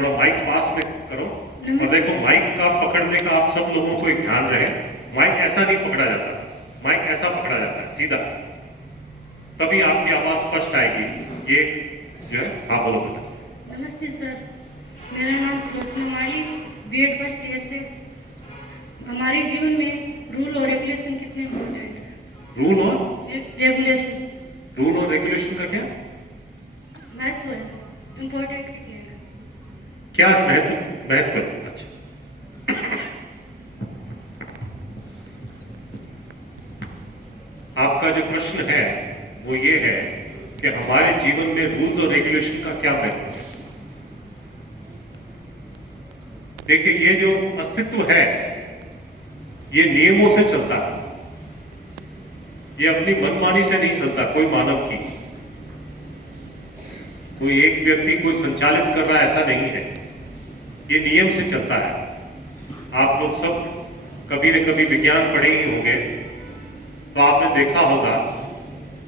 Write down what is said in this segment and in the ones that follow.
थोड़ा माइक पास में करो। और देखो माइक का पकड़ने का आप सब लोगों को एक ध्यान रहे, माइक ऐसा नहीं पकड़ा जाता, माइक ऐसा पकड़ा जाता है सीधा, तभी आपकी आवाज स्पष्ट आएगी। ये जो है, हाँ बोलो बेटा। नमस्ते सर, मेरा नाम सोचने बीएड फर्स्ट ईयर से। हमारे जीवन में रूल और रेगुलेशन कितने इम्पोर्टेंट है? रूल और रेगुलेशन। रूल और रेगुलेशन का क्या महत्व है, इम्पोर्टेंट क्या है? क्या महत्व महत्व? अच्छा, आपका जो प्रश्न है वो ये है कि हमारे जीवन में रूल्स और रेगुलेशन का क्या महत्व है। देखिए, ये जो अस्तित्व है ये नियमों से चलता है, ये अपनी मनमानी से नहीं चलता। कोई मानव की, कोई एक व्यक्ति कोई संचालित कर रहा है ऐसा नहीं है, ये नियम से चलता है। आप लोग सब कभी न कभी विज्ञान पढ़े ही होंगे, तो आपने देखा होगा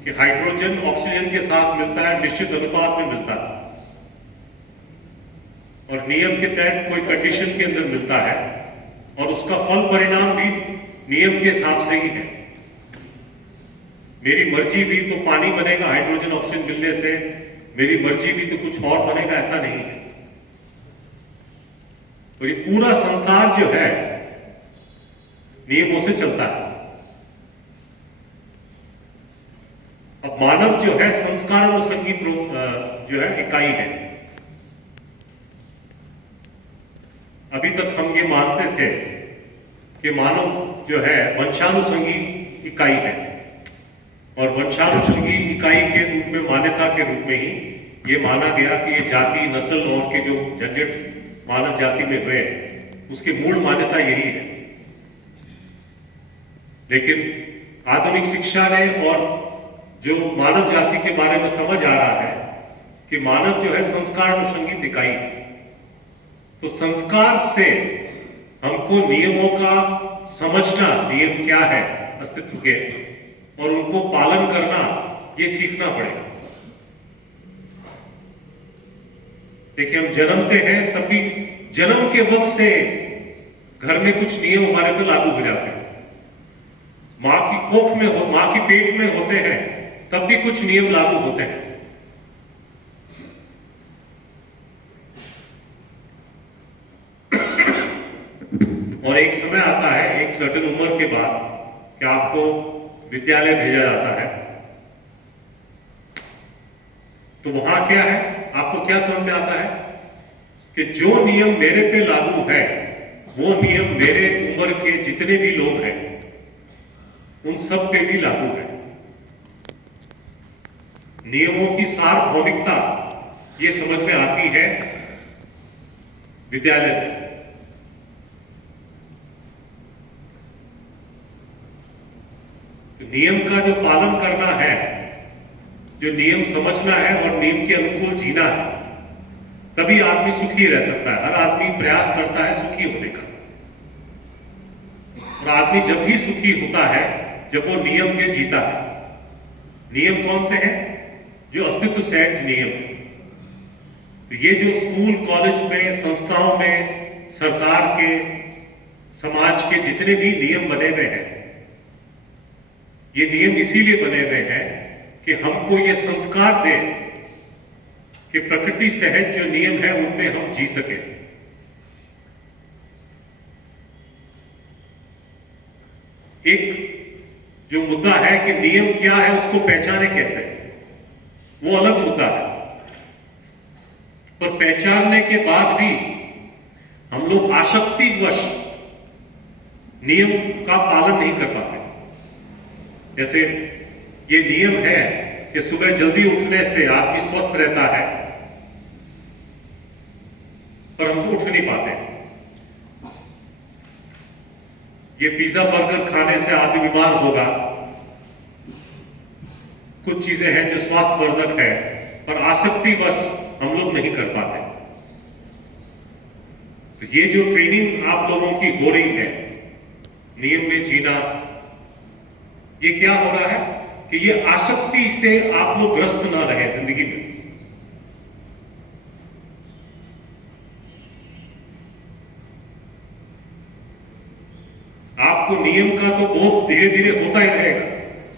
कि हाइड्रोजन ऑक्सीजन के साथ मिलता है, निश्चित अनुपात में मिलता है, और नियम के तहत कोई कंडीशन के अंदर मिलता है, और उसका फल परिणाम भी नियम के हिसाब से ही है। मेरी मर्जी भी तो पानी बनेगा हाइड्रोजन ऑक्सीजन मिलने से, मेरी मर्जी भी तो कुछ और बनेगा ऐसा नहीं है। तो ये पूरा संसार जो है नियमों से चलता है। अब मानव जो है संस्कार और संगीत जो है इकाई है। अभी तक हम ये मानते थे कि मानव जो है वंशानुसंगी इकाई है, और वंशानुसंगी इकाई के रूप में, मान्यता के रूप में ही ये माना गया कि ये जाति, नस्ल और के जो झंझट मानव जाति में हुए उसकी मूल मान्यता यही है। लेकिन आधुनिक शिक्षा ने और जो मानव जाति के बारे में समझ आ रहा है कि मानव जो है संस्कार अनुसंगी इकाई है। तो संस्कार से हमको नियमों का समझना, नियम क्या है अस्तित्व के, और उनको पालन करना, ये सीखना पड़ेगा। देखिए, हम जन्मते हैं तब भी जन्म के वक्त से घर में कुछ नियम हमारे पे लागू हो जाते हैं। मां की कोख में हो, मां की पेट में होते हैं तब भी कुछ नियम लागू होते हैं। और एक समय आता है, एक सर्टेन उम्र के बाद, कि आपको विद्यालय भेजा जाता है। तो वहां क्या है, आपको क्या समझ में आता है कि जो नियम मेरे पे लागू है वो नियम मेरे उम्र के जितने भी लोग हैं उन सब पे भी लागू है। नियमों की सार्वभौमिकता ये समझ में आती है विद्यालय में। नियम का जो पालन करना है, जो नियम समझना है और नियम के अनुकूल जीना है, तभी आदमी सुखी रह सकता है। हर आदमी प्रयास करता है सुखी होने का, और आदमी जब भी सुखी होता है जब वो नियम में जीता है। नियम कौन से हैं? जो अस्तित्व सहज नियम है। तो ये जो स्कूल, कॉलेज में, संस्थाओं में, सरकार के, समाज के जितने भी नियम बने हुए हैं, ये नियम इसीलिए बने हुए हैं कि हमको ये संस्कार दे कि प्रकृति सहज जो नियम है उनमें हम जी सके। एक जो मुद्दा है कि नियम क्या है, उसको पहचाने कैसे, वो अलग मुद्दा है। पर पहचानने के बाद भी हम लोग आसक्तिवश नियम का पालन नहीं कर पाते। जैसे ये नियम है कि सुबह जल्दी उठने से आदमी स्वस्थ रहता है, पर हम तो उठ नहीं पाते। ये पिज्जा बर्गर खाने से आदमी बीमार होगा, कुछ चीजें हैं जो स्वास्थ्यवर्धक है, पर आसक्तिवश हम लोग नहीं कर पाते। तो ये जो ट्रेनिंग आप लोगों की हो रही है नियम में जीना, ये क्या हो रहा है कि ये आसक्ति से आप लोग ग्रस्त ना रहे जिंदगी में। आपको नियम का तो बहुत धीरे धीरे होता ही रहेगा,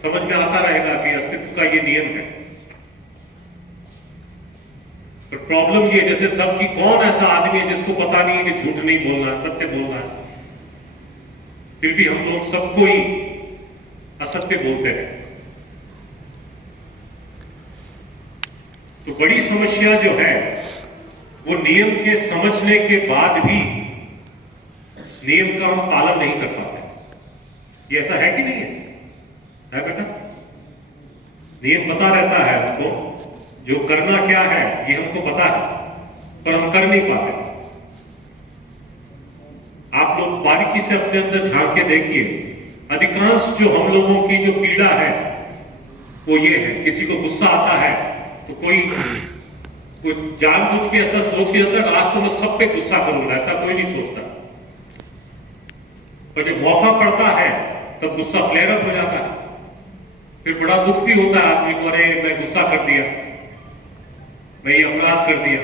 समझ में आता रहेगा कि अस्तित्व का ये नियम है। पर प्रॉब्लम ये, जैसे सबकी कौन ऐसा आदमी है जिसको पता नहीं है कि झूठ नहीं बोलना है, सत्य बोलना है, फिर भी हम लोग सबको ही असत्य बोलते हैं। तो बड़ी समस्या जो है वो नियम के समझने के बाद भी नियम का हम पालन नहीं कर पाते। ये ऐसा है कि नहीं है बेटा? नियम पता रहता है हमको, जो करना क्या है ये हमको पता है, पर हम कर नहीं पाते। आप लोग बारीकी से अपने अंदर झांक के देखिए, अधिकांश जो हम लोगों की जो पीड़ा है वो ये है, किसी को गुस्सा आता है तो कोई कुछ जानबूझ के ऐसा सोच के जाता है, आज तो मैं सब पे गुस्सा करूंगा, ऐसा कोई नहीं सोचता। पर जब मौका पड़ता है तब गुस्सा फ्लेयर अप हो जाता है, फिर बड़ा दुख भी होता है आदमी को, अरे मैं गुस्सा कर दिया, मैं ये अपराध कर दिया।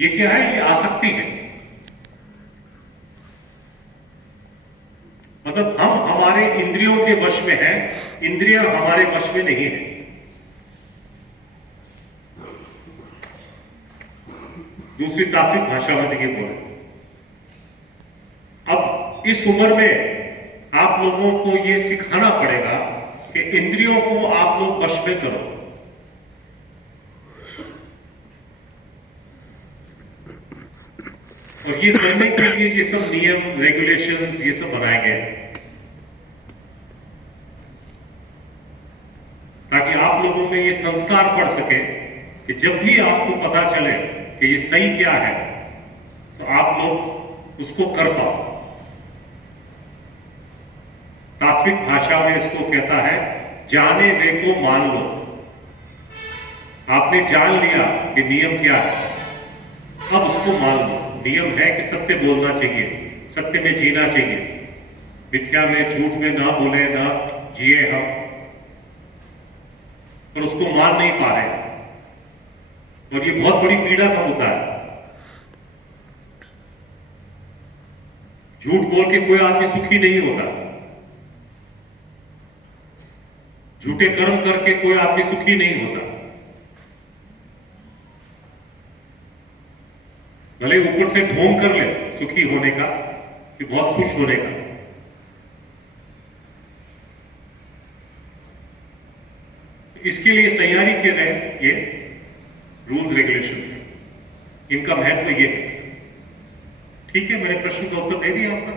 ये क्या है? ये आसक्ति है। मतलब हम हमारे इंद्रियों के वश में हैं, इंद्रियां हमारे वश में नहीं है। दूसरी तात्विक भाषा में देखिए बोले, अब इस उम्र में आप लोगों को ये सिखाना पड़ेगा कि इंद्रियों को आप लोग वश में करो। और ये करने के लिए ये सब नियम, रेगुलेशंस ये सब बनाए गए ताकि आप लोगों में ये संस्कार पड़ सके कि जब भी आपको पता चले कि ये सही क्या है तो आप लोग उसको कर पाओ। तात्विक भाषा में इसको कहता है जाने वे को मान लो। आपने जान लिया कि नियम क्या है, अब उसको मान लो। नियम है कि सत्य बोलना चाहिए, सत्य में जीना चाहिए, मिथ्या में, झूठ में ना बोले, ना जिए हम, पर उसको मान नहीं पा रहे। और ये बहुत बड़ी पीड़ा का मुद्दा है। झूठ बोल के कोई आदमी सुखी नहीं होता, झूठे कर्म करके कोई आदमी सुखी नहीं होता। भले ऊपर से ढोंग कर ले सुखी होने का, कि बहुत खुश होने का। इसके लिए तैयारी किए गए ये रूल्स रेगुलेशन है, इनका महत्व ये है। ठीक है, मैंने प्रश्न का उत्तर दे दिया आपका।